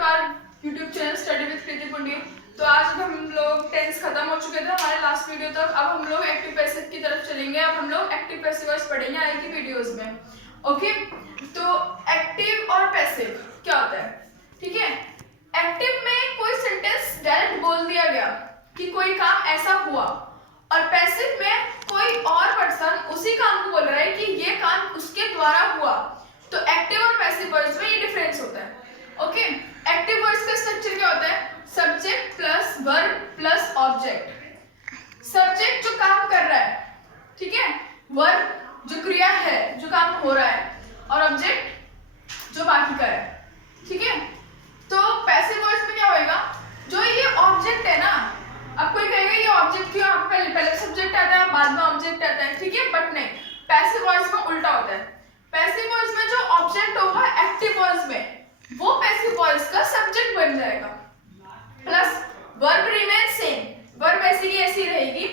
YouTube channel study with कृति पुंडी। तो आज हम लोग टेंस खत्म हो चुके थे हमारे लास्ट वीडियो तक। अब हम लोग एक्टिव पैसिव की तरफ चलेंगे। अब हम लोग एक्टिव पैसिव वॉइस पढ़ेंगे आगे की वीडियोस में। ओके, तो एक्टिव और पैसिव क्या होता है, ठीक है। एक्टिव में कोई सेंटेंस डायरेक्ट बोल दिया गया कि कोई काम ऐसा हुआ, और पैसिव में कोई और पर्सन उसी काम को बोल रहा है कि ये काम उसके द्वारा हुआ। तो एक्टिव और पैसिव वॉइस में ये डिफरेंस होता है। ओके, एक्टिव वॉइस का स्ट्रक्चर क्या होता है, subject plus verb plus object. Subject जो काम कर रहा है, ठीक है, वर्ब जो क्रिया है जो काम हो रहा है, और ऑब्जेक्ट जो बाकी का है, ठीक है। तो पैसिव वॉइस में क्या होएगा, जो ये ऑब्जेक्ट है ना, अब कोई कहेगा ये ऑब्जेक्ट क्यों, आप पहले सब्जेक्ट आता है बाद में ऑब्जेक्ट आता है, ठीक है, बट नहीं, पैसिव वॉइस में उल्टा होता है। पैसिव वॉइस में जो ऑब्जेक्ट होगा एक्टिव वॉइस में, वो पैसिव वॉइस का सब्जेक्ट बन जाएगा, plus verb remain same, verb ऐसी की ऐसी रहेगी,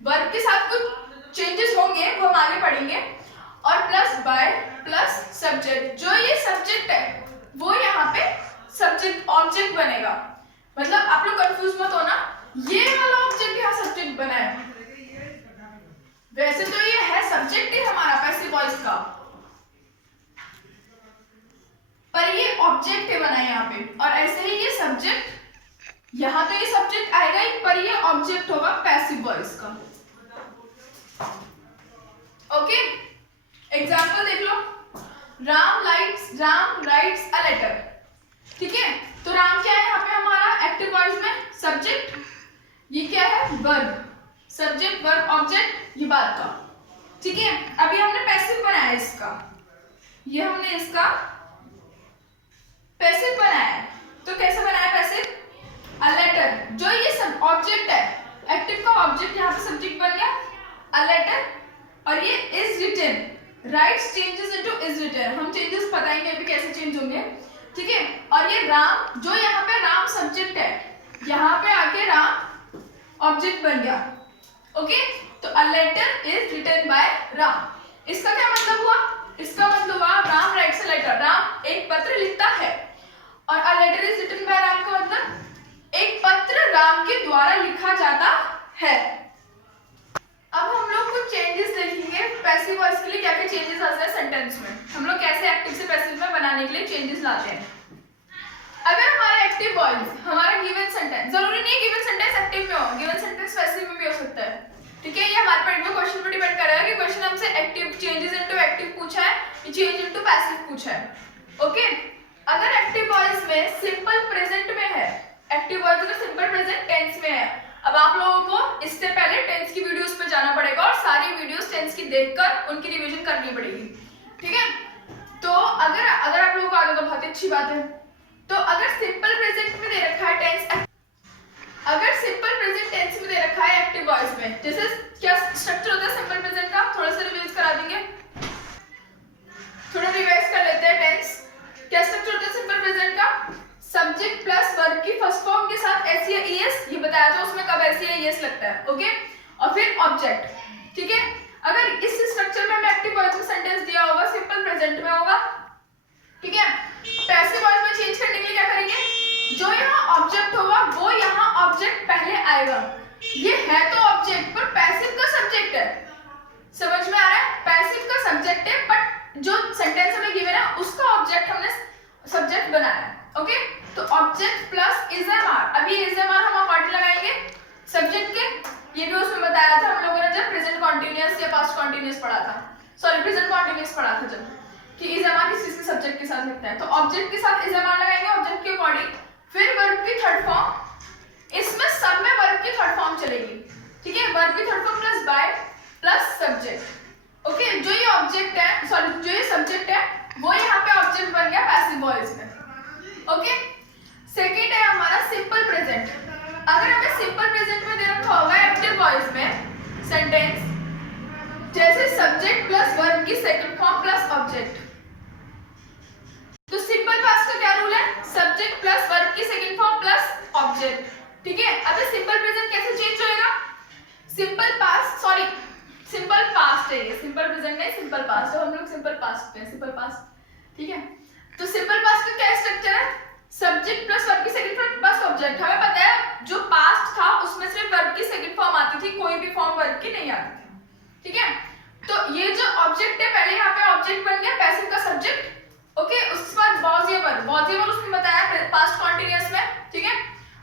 वर्ब के साथ कुछ चेंजेस होंगे वो हम आगे पढ़ेंगे, और प्लस बाय प्लस सब्जेक्ट, जो ये सब्जेक्ट है वो यहाँ पे सब्जेक्ट ऑब्जेक्ट बनेगा। मतलब आप लोग कंफ्यूज मत होना, ये वाला ऑब्जेक्ट यहाँ सब्जेक्ट बना है, वैसे तो ये है सब्जेक्ट ही हमारा पैसिव वॉइस का, पर ये ऑब्जेक्ट है बना है यहाँ पे, और ऐसे ही ये सब्जेक्ट, यहाँ तो ये सब्जेक्ट आएगा ही, पर ये ऑब्जेक्ट होगा पैसिव वॉइस का। ओके, एग्जांपल देख लो, राम राइट्स अ लेटर, ठीक है। तो राम क्या है यहाँ पे हमारा एक्टिव वॉइस में, सब्जेक्ट, ये क्या है वर्ब, सब्जेक्ट वर्ब ऑब्जेक्ट, ये बात का, ठीक है। अभी हमने पैसिव बनाया इसका, ये हमने इसका पैसिव बनाया है। तो कैसे बनाया पैसिव, अ लेटर, जो ये सब ऑब्जेक्ट है, एक्टिव का ऑब्जेक्ट यहाँ पे सब्जेक्ट बन गया, अ लेटर, और ये is written, writes changes into is written, हम चेंजेस बताएंगे अभी कैसे चेंज होंगे, ठीक है। और ये राम, जो यहाँ पे राम सब्जेक्ट है, यहाँ पे आके राम ऑब्जेक्ट बन गया। ओके, तो a letter is written by Ram. इसका क्या मतलब हुआ, इसका मतलब हुआ Ram writes a letter, Ram एक पत्र लिखता है, और a letter is written by Ram का मतलब एक पत्र राम के द्वारा लिखा जाता है। अब हम लोग कुछ चेंजेस देखेंगे पैसिव वॉइस के लिए, क्या क्या चेंजेस आते हैं सेंटेंस में, हम लोग कैसे एक्टिव से पैसिव में बनाने के लिए चेंजेस लाते हैं। अगर हमारा एक्टिव वॉइस, हमारा गिवन सेंटेंस, जरूरी नहीं है गिवन सेंटेंस एक्टिव में हो, गिवन सेंटेंस पैसिव में भी हो सकता है, ठीक है। ये हमारे पॉइंट में क्वेश्चन पर डिपेंड कर रहा है कि क्वेश्चन हमसे एक्टिव चेंजेस इनटू एक्टिव पूछा है या चेंज इनटू पैसिव पूछा है। ओके, अगर एक्टिव वॉइस में सिंपल प्रेजेंट में है, एक्टिव वॉइस अगर सिंपल प्रेजेंट टेंस में है, अब आप लोगों को इससे पहले टेंस की वीडियोस पे जाना पड़ेगा और सारी वीडियोस टेंस की देखकर उनकी रिवीजन करनी पड़ेगी, ठीक है। तो अगर आप लोगों को आ गया तो बहुत अच्छी बात है। तो अगर सिंपल प्रेजेंट में दे रखा है टेंस, अगर सिंपल प्रेजेंट टेंस में दे रखा है एक्टिव वॉइस में, जैसे क्या स्ट्रक्चर होता है सिंपल प्रेजेंट का, थोड़ा सा रिवाइज करा देंगे, थोड़ा रिवाइज कर लेते हैं। टेंस क्या स्ट्रक्चर होता है सिंपल प्रेजेंट का, सब्जेक्ट प्लस वर्ब की फर्स्ट फॉर्म के साथ एस या ईएस, ये बताया था उसमें कब एस या ईएस लगता है, ओके, और फिर ऑब्जेक्ट, ठीक है। अगर इस स्ट्रक्चर में हमें एक्टिव वॉइस में सेंटेंस दिया होगा सिंपल प्रेजेंट में होगा, ठीक है। पैसिव वॉइस में चेंज करने के लिए क्या करेंगे, जो यहाँ ऑब्जेक्ट होगा वो यहाँ ऑब्जेक्ट पहले आएगा, ये है तो ऑब्जेक्ट पर पैसिव का सब्जेक्ट है, समझ में आ रहा है, पैसिव का सब्जेक्ट है, बट जो सेंटेंस हमें गिवन है उसका ऑब्जेक्ट हमने सब्जेक्ट बनाया है। ओके, तो object plus is M R, अभी इज एम आर हम अकॉर्डिंग लगाएंगे सब्जेक्ट के, ये भी उसमें बताया था हम लोगों ने जब प्रेजेंट कॉन्टिन्यूअस या पास्ट कॉन्टिन्यूअस पढ़ा था, सॉरी प्रेजेंट कॉन्टिन्यूअस पढ़ा था जब, कि इज एम आर किस चीज के सब्जेक्ट के साथ लगता है, तो ऑब्जेक्ट के साथ इज एम आर लगाएंगे ऑब्जेक्ट के अकॉर्डिंग, फिर वर्ब की थर्ड फॉर्म, इसमें सब में वर्ब की थर्ड फॉर्म चलेगी, ठीक है, वर्ब की third form plus by plus subject. Okay, जो ये ऑब्जेक्ट है, सॉरी जो ये सब्जेक्ट है वो यहाँ पे ऑब्जेक्ट बन गया पैसिव वॉइस में। ओके, सेकंड है हमारा सिंपल प्रेजेंट। अगर हमें सिंपल प्रेजेंट में दे रखा होगा एक्टिव वॉइस में सेंटेंस, जैसे सब्जेक्ट प्लस वर्ब की सेकंड फॉर्म प्लस ऑब्जेक्ट, तो सिंपल पास्ट का क्या रूल है, सब्जेक्ट प्लस वर्ब की सेकंड फॉर्म प्लस ऑब्जेक्ट, ठीक है। अब ये सिंपल प्रेजेंट कैसे चेंज होएगा, simple past, sorry simple past है ये, सिंपल प्रेजेंट नहीं सिंपल पास्ट, तो हम लोग सिंपल पास्ट पे, सिंपल पास्ट, ठीक है। तो सिंपल पास्ट का क्या स्ट्रक्चर है, subject plus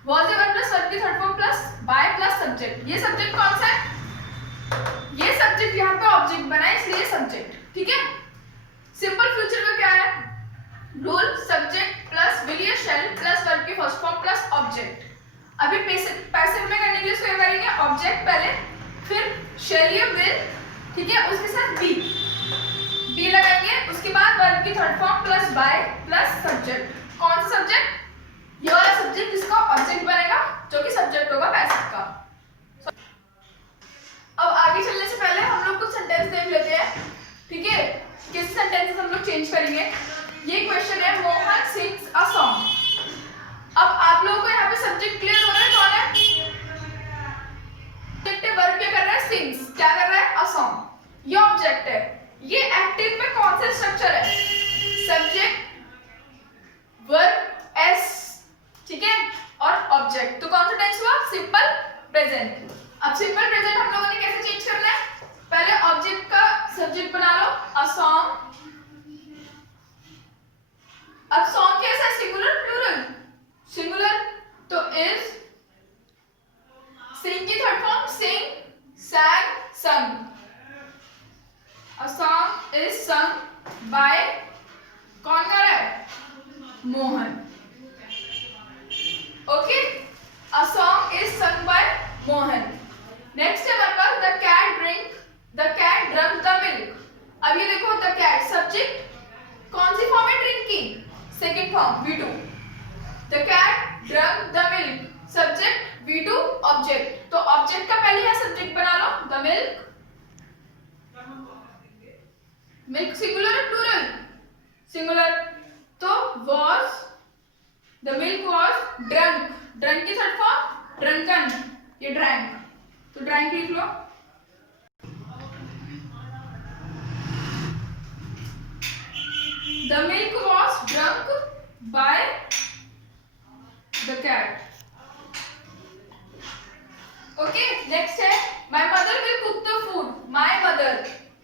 was a verb plus verb की third form plus by plus subject. ये सब्जेक्ट कौन सा है? ये सब्जेक्ट यहाँ पे ऑब्जेक्ट बना है इसलिए सब्जेक्ट, ठीक है। सिंपल फ्यूचर में क्या है? रूल सब्जेक्ट प्लस विल या शैल प्लस वर्ब की फर्स्ट फॉर्म प्लस ऑब्जेक्ट। अभी पैसिव में करने के लिए इसको करेंगे ऑब्जेक्ट पहले, फिर शैल या विल, ठीक है, उसके साथ बी लगाएंगे, उसके बाद वर्ब की third form plus by plus subject. कौन सा सब्जेक्ट? ये वाला सब्जेक्ट जिसका ऑब्जेक्ट बनेगा, जो कि सब्जेक्ट होगा पैसिव का। अब आगे चलने से पहले हम लोग कुछ सेंटेंस देख लेते हैं, ठीक है। किस सेंटेंसेस हम लोग चेंज करेंगे? ये क्वेश्चन है मोहन सिंग्स अ सॉन्ग। अब आप लोगों को यहाँ पे सब्जेक्ट क्लियर हो रहा है कौन है? सब्जेक्ट वर्ब क्या कर रहा है? सिंग्स। क्या कर रहा है? A song. ये ऑब्जेक्ट है। ये एक्टिव में कौन सा स्ट्रक्चर है? सब्जेक्ट वर्ब एस, ठीक है, और ऑब्जेक्ट। तो कौन सा टेंस हुआ? Simple present. अब सिंपल प्रेजेंट हम लोगों ने कैसे चेंज करना है? पहले ऑब्जेक्ट का सब्जेक्ट बना लो, अ सॉन्ग। अब सॉन्ग कैसा है? Singular plural? सिंगुलर, तो इज। सिंग की third form sing, sang, sung। A song is sung by, कौन गा रहा है? Mohan. Okay, a song is sung by Mohan. Next है हमारे पास the cat drunk the milk. अब ये देखो, द कैट सब्जेक्ट कौन सी फॉर्म है ड्रिंक की? Second form V2। The cat drunk the milk subject, V2 object. तो ऑब्जेक्ट का पहले है सब्जेक्ट बना लो, द मिल्क। मिल्क सिंगुलर है प्लूरल? सिंगुलर, तो was, the milk was drunk. Drunk की थर्ड फॉर्म ड्रंकन, ये ड्रैंक, तो ड्रैंक लिख लो। The milk was drunk by the cat. Okay, next है my mother will cook the food. My mother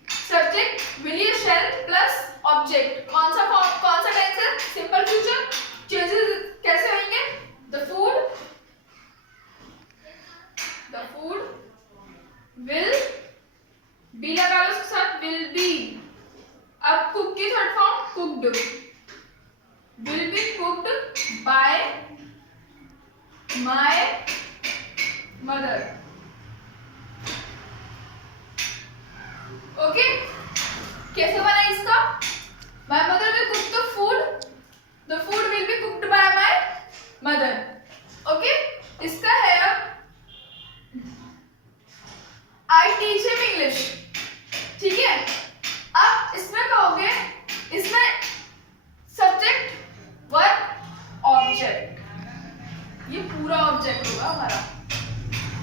subject will या shall plus object. कौन सा tense है? Simple future. Changes कैसे होंगे? The food will be लगा लो उसके साथ, will be। अब कुक की third form cooked, will be cooked by my mother। Okay, कैसे बना इसका? My mother will cook the food, the food will be cooked by my mother। Okay, इसका है अब I teach him English, ठीक है। अब इसमें कहोगे, इसमें सब्जेक्ट वर्ब ऑब्जेक्ट, ये पूरा ऑब्जेक्ट होगा हमारा।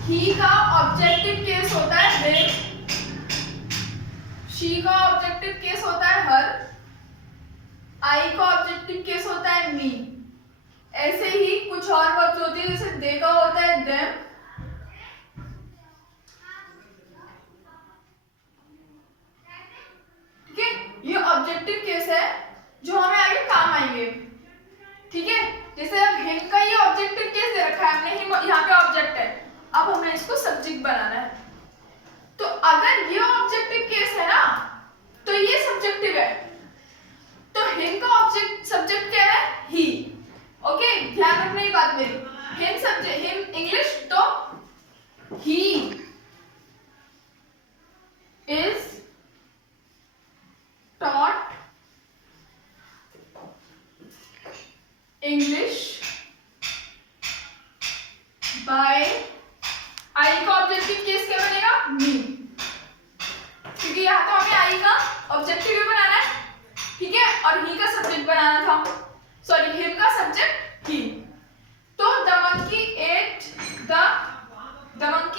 ही का ऑब्जेक्टिव केस होता है हिम, शी का ऑब्जेक्टिव केस होता है हर, आई का ऑब्जेक्टिव केस होता है मी। ऐसे ही कुछ और वर्ब्स होती है, जैसे दे का होता है देम, ये ऑब्जेक्टिव केस है जो हमें आगे काम आएंगे, ठीक है। जैसे अब हिम का ये ऑब्जेक्टिव केस दे रखा है हमने, हिम यहाँ पे ऑब्जेक्ट है, अब हमें इसको सब्जेक्ट बनाना है। तो अगर ये ऑब्जेक्टिव केस है ना, तो ये सब्जेक्टिव है, तो हिम का ऑब्जेक्ट सब्जेक्ट क्या है? ही। ओके, ध्यान रखना ये बात मेरी। हिम सब्जेक्ट, हिम इंग्लिश, तो he is taught English by, आई का ऑब्जेक्टिव केस क्या बनेगा? मी, क्योंकि यहाँ तो हमें आई का ऑब्जेक्टिव भी बनाना है, ठीक है, और ही का सब्जेक्ट बनाना था, सॉरी हिम का सब्जेक्ट ही। तो द मंकी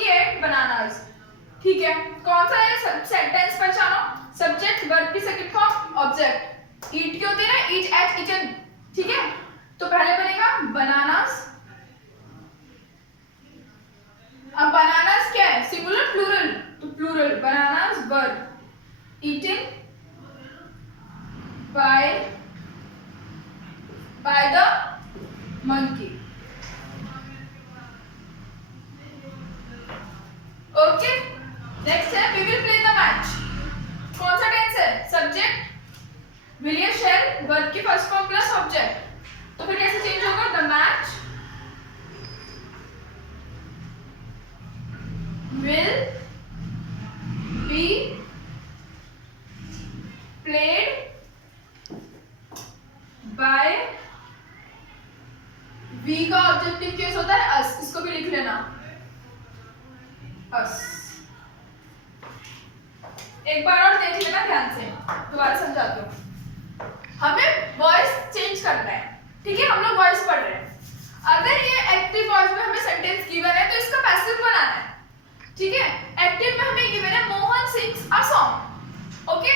एट बनानास, ठीक है। कौन सा है सेंटेंस पहचानो? सब्जेक्ट वर्ब की सेकंड फॉर्म ऑब्जेक्ट। ईट की होती है ना, ईट एट ईटन, ठीक है। तो पहले बनेगा बनानास। अब बनानास क्या है? Singular plural? तो plural, bananas verb, eating by the monkey. We का ऑब्जेक्टिव केस होता है अस, इसको भी लिख लेना अस। एक बार और देख लेना ध्यान से, दोबारा समझाती हूँ। हमें वॉइस चेंज करना है, ठीक है, हम लोग वॉइस पढ़ रहे हैं। अगर ये एक्टिव वॉइस में हमें सेंटेंस गिवन है तो इसका पैसिव बनाना है, ठीक है। एक्टिव में हमें गिवन है Mohan sings a song, okay.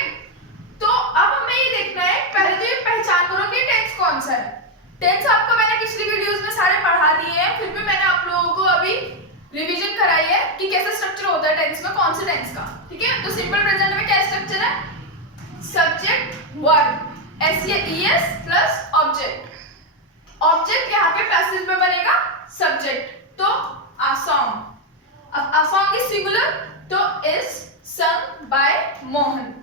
तो अब हमें ये देखना है, पहले तो ये पहचान करो कि टेंस कौन सा है। टेंस आपको मैंने पिछली वीडियोस में सारे पढ़ा दिए हैं, फिर भी मैंने आप लोगों को अभी रिवीजन कराई है कि कैसा स्ट्रक्चर होता है टेंस में, कौन से टेंस का, ठीक है। तो सिंपल प्रेजेंट में क्या स्ट्रक्चर है, subject verb S plus object. Object यहाँ पे पैसिव में बनेगा सब्जेक्ट, तो अ सॉन्ग। अब अ सॉन्ग इज सिंगुलर, तो इज सung बाय मोहन।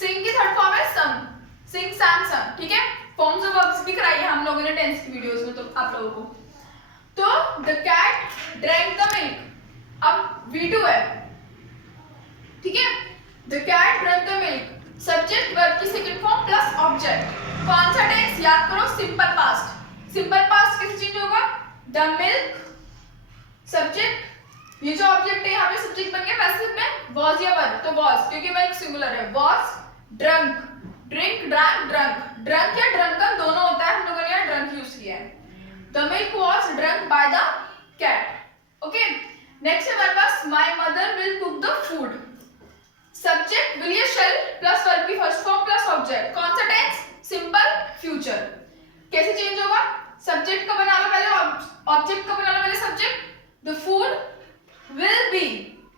सिंग की थर्ड फॉर्म है सम, सिंग सैम सम, ठीक है। फॉर्म्स ऑफ वर्ब्स भी कराई है हम लोगों ने टेंस की वीडियोस में, तो आप लोगों को। तो the cat drank the milk, अब V2 है, ठीक है। The cat drank the milk, subject verb की सेकंड फॉर्म प्लस ऑब्जेक्ट। कौन सा टेंस, याद करो, सिंपल पास्ट। सिंपल पास्ट कैसे चेंज होगा, द मिल्क सब्जेक्ट, ये जो ऑब्जेक्ट है यहाँ पे सब्जेक्ट बन गया पैसिव में, वॉज या वर, तो वॉज क्योंकि मिल्क सिंगुलर है, was drunk, drink drank drunk, drunk या ड्रंकन दोनों होता है, हम लोगों ने यहाँ ड्रंक यूज किया है। The milk was drunk by the cat. Okay. Next है हमारे पास my mother will cook the food. Subject will या shall plus verb की first form plus object. कौन सा tense? Simple future. कैसे change होगा? Subject का बना लो पहले, object का बना लो पहले subject. The food will be.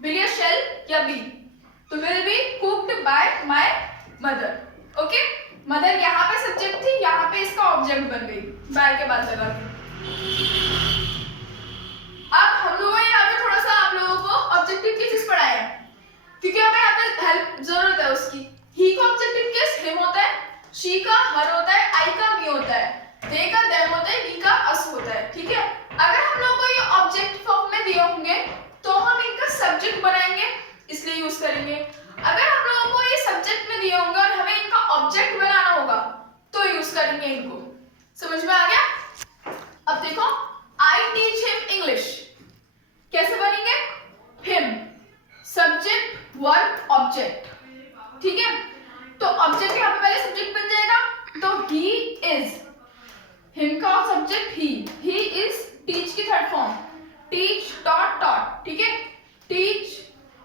Will या shall या be. तो will be cooked by my mother. Okay. Mother यहाँ पे subject थी, यहाँ पे इसका object बन गई by के बाद लगा के। अब हम लोगों ने यहाँ पे थोड़ा सा आप लोगों को ऑब्जेक्टिव केसेस पढ़ाए हैं, क्योंकि हमें यहाँ पे हेल्प जरूरत है उसकी। ही का ऑब्जेक्टिव केस हिम होता है, शी का हर होता है, आई का मी होता है, दे का देम होता है, वी का अस होता है, ठीक है। अगर हम लोगों को ये ऑब्जेक्ट फॉर्म में दिए होंगे तो हम इनका सब्जेक्ट बनाएंगे, इसलिए यूज करेंगे। अगर हम लोगों को ये सब्जेक्ट में दिए होंगे और हमें इनका ऑब्जेक्ट बनाना होगा तो यूज करेंगे इनको। समझ में आ गया? अब देखो, I teach him English, कैसे बनेंगे, him सब्जेक्ट वर्ब ऑब्जेक्ट, ठीक है। तो ऑब्जेक्ट यहाँ पे पहले सब्जेक्ट बन जाएगा, तो he is, him का सब्जेक्ट he is teach की थर्ड फॉर्म teach taught, ठीक है। teach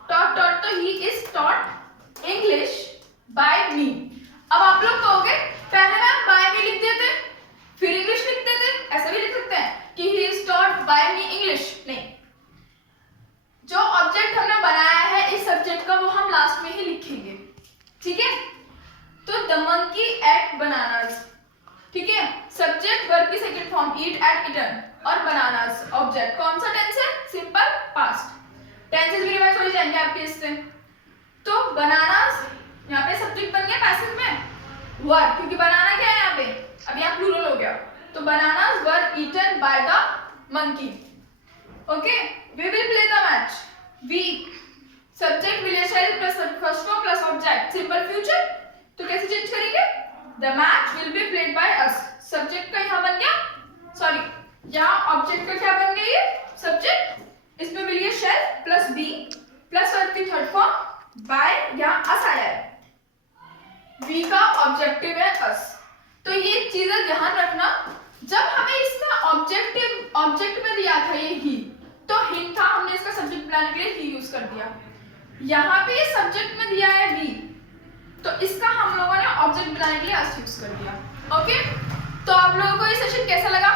taught, तो he is taught English by me। अब आप लोग कहोगे पहले मैम by me लिख देते फिर इंग्लिश लिख देते, ऐसा भी लिख सकते हैं कि he is taught by me English। नहीं, जो ऑब्जेक्ट हमने बनाया है इस सब्जेक्ट का वो हम लास्ट में ही लिखेंगे, ठीक है। तो द मंकी एट बनानास, ठीक है। सब्जेक्ट वर्ब की सेकंड फॉर्म ईट एट ईटन और बनानास ऑब्जेक्ट। कौन सा टेंस है, सिंपल पास्ट। टेंसेस भी रिवाइज हो जाएंगे आपके इससे। तो बनानास यहाँ पे सब्जेक्ट बन गया पैसिव में, वर्ब क्योंकि बनाना क्या है यहाँ पे, अब यहाँ प्लूरल हो गया, तो bananas were eaten by the monkey. Okay, we will play the match, we subject will shall plus first form plus object, simple future. तो कैसे चेंज करेंगे, the match will be played by us, subject का यहाँ बन गया, sorry यहाँ object का क्या बन गया, ये सब्जेक्ट, इसमें विल ये shall plus be plus verb की थर्ड फॉर्म बाय, यहाँ अस आया है, वी का ऑब्जेक्टिव है अस। तो ये चीजें ध्यान रखना, जब हमें इसमें ऑब्जेक्ट में दिया था ये ही, तो हिम था, हमने इसका सब्जेक्ट बनाने के लिए ही यूज कर दिया। यहाँ पे ये सब्जेक्ट में दिया है वी, तो इसका हम लोगों ने ऑब्जेक्ट बनाने के लिए अस यूज कर दिया। ओके, तो आप लोगों को ये सेशन कैसा लगा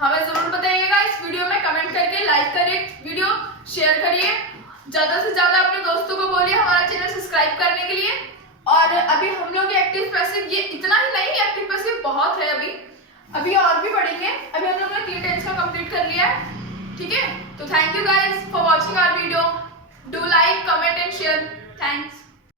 हमें जरूर बताइएगा इस वीडियो में कमेंट करके, लाइक करिए वीडियो, शेयर करिए, ज्यादा से ज्यादा अपने दोस्तों को बोलिए हमारा चैनल सब्सक्राइब करने के लिए। और अभी हम लोग एक्टिव पैसिव ये इतना ही नहीं, एक्टिव पैसिव बहुत है, अभी और भी पढ़ेंगे। अभी हम लोग ने 3 टेंस का कंप्लीट कर लिया है, ठीक है। तो thank you guys for watching our video, do like comment and share, thanks.